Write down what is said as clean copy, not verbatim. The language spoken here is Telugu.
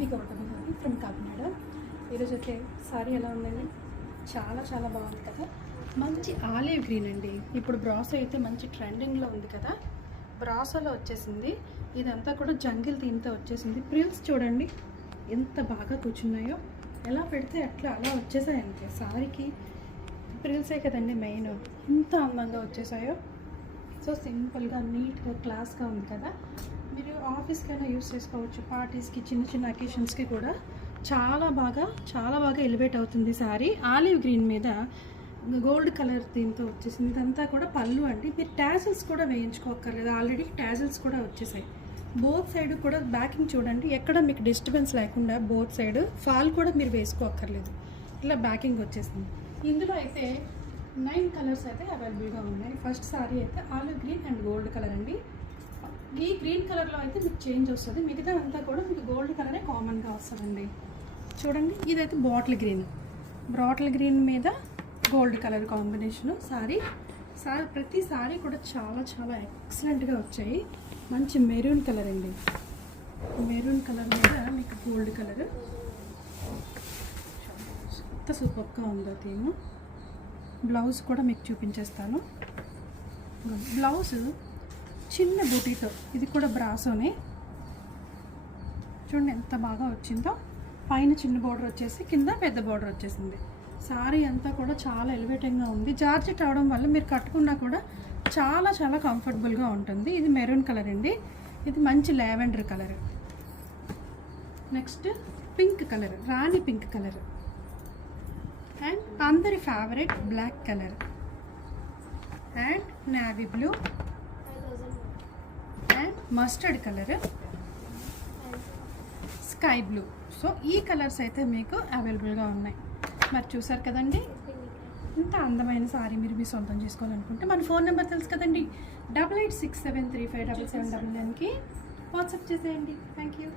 మీకు ఒకటి ఫ్రమ్ కాకినాడ. ఈరోజు అయితే సారీ ఎలా ఉందండి, చాలా చాలా బాగుంది కదా. మంచి ఆలివ్ గ్రీన్ అండి. ఇప్పుడు బ్రాసో అయితే మంచి ట్రెండింగ్లో ఉంది కదా. బ్రాసోలో వచ్చేసింది. ఇదంతా కూడా జంగిల్ థీమ్తో వచ్చేసింది. ప్రిల్స్ చూడండి ఎంత బాగా కూర్చున్నాయో, ఎలా పెడితే అట్లా అలా వచ్చేసాయంటే సారీకి. ప్రిల్సే కదండి మెయిన్, ఎంత అందంగా వచ్చేసాయో. సో సింపుల్గా నీట్గా క్లాస్గా ఉంది కదా. మీరు ఆఫీస్కైనా యూస్ చేసుకోవచ్చు, పార్టీస్కి, చిన్న చిన్న అకేషన్స్కి కూడా చాలా బాగా ఎలివేట్ అవుతుంది సారీ. ఆలివ్ గ్రీన్ మీద గోల్డ్ కలర్ దీంతో వచ్చేసింది. ఇదంతా కూడా పళ్ళు అండి. మీరు టాజిల్స్ కూడా వేయించుకోక్కర్లేదు, ఆల్రెడీ టాజిల్స్ కూడా వచ్చేసాయి. బోత్ సైడ్ కూడా బ్యాకింగ్ చూడండి, ఎక్కడ మీకు డిస్టర్బెన్స్ లేకుండా బోత్ సైడ్ ఫాల్ కూడా మీరు వేసుకోక్కర్లేదు, ఇలా బ్యాకింగ్ వచ్చేసింది. ఇందులో అయితే 9 కలర్స్ అయితే అవైలబుల్గా ఉన్నాయి. ఫస్ట్ సారీ అయితే olive green and gold colour అండి. ఈ గ్రీన్ కలర్లో అయితే మీకు చేంజ్ వస్తుంది, మిగతా అంతా కూడా మీకు గోల్డ్ కలరే కామన్గా వస్తుందండి. చూడండి ఇదైతే బాటిల్ గ్రీన్ మీద గోల్డ్ కలర్ కాంబినేషను సారీ. ప్రతి సారీ కూడా చాలా ఎక్సలెంట్గా వచ్చాయి. మంచి మెరూన్ కలర్ అండి. మెరూన్ కలర్ మీద మీకు గోల్డ్ కలర్ ఎంత సూపర్గా ఉందో థీమ్. బ్లౌజ్ కూడా మీకు చూపించేస్తాను. బ్లౌజ్ చిన్న బూటీతో, ఇది కూడా బ్రాసోనే. చూడండి ఎంత బాగా వచ్చిందో. పైన చిన్న బోర్డర్ వచ్చేసి కింద పెద్ద బోర్డర్ వచ్చేసింది. సారీ అంతా కూడా చాలా ఎలివేటింగ్గా ఉంది. జార్జెట్ అవడం వల్ల మీరు కట్టుకున్నా కూడా చాలా కంఫర్టబుల్గా ఉంటుంది. ఇది మెరూన్ కలర్ అండి. ఇది మంచి lavender colour. Next pink colour, రాణి పింక్ కలర్. అండ్ అందరి favourite black colour and navy blue and mustard colour, sky blue. So ఈ కలర్స్ అయితే మీకు అవైలబుల్గా ఉన్నాయి. మరి చూసారు కదండి, ఇంత అందమైన సారీ మీరు మీ సొంతం చేసుకోవాలనుకుంటే మన ఫోన్ నెంబర్ తెలుసు కదండి, 8867357799కి వాట్సాప్ చేసేయండి. Thank you.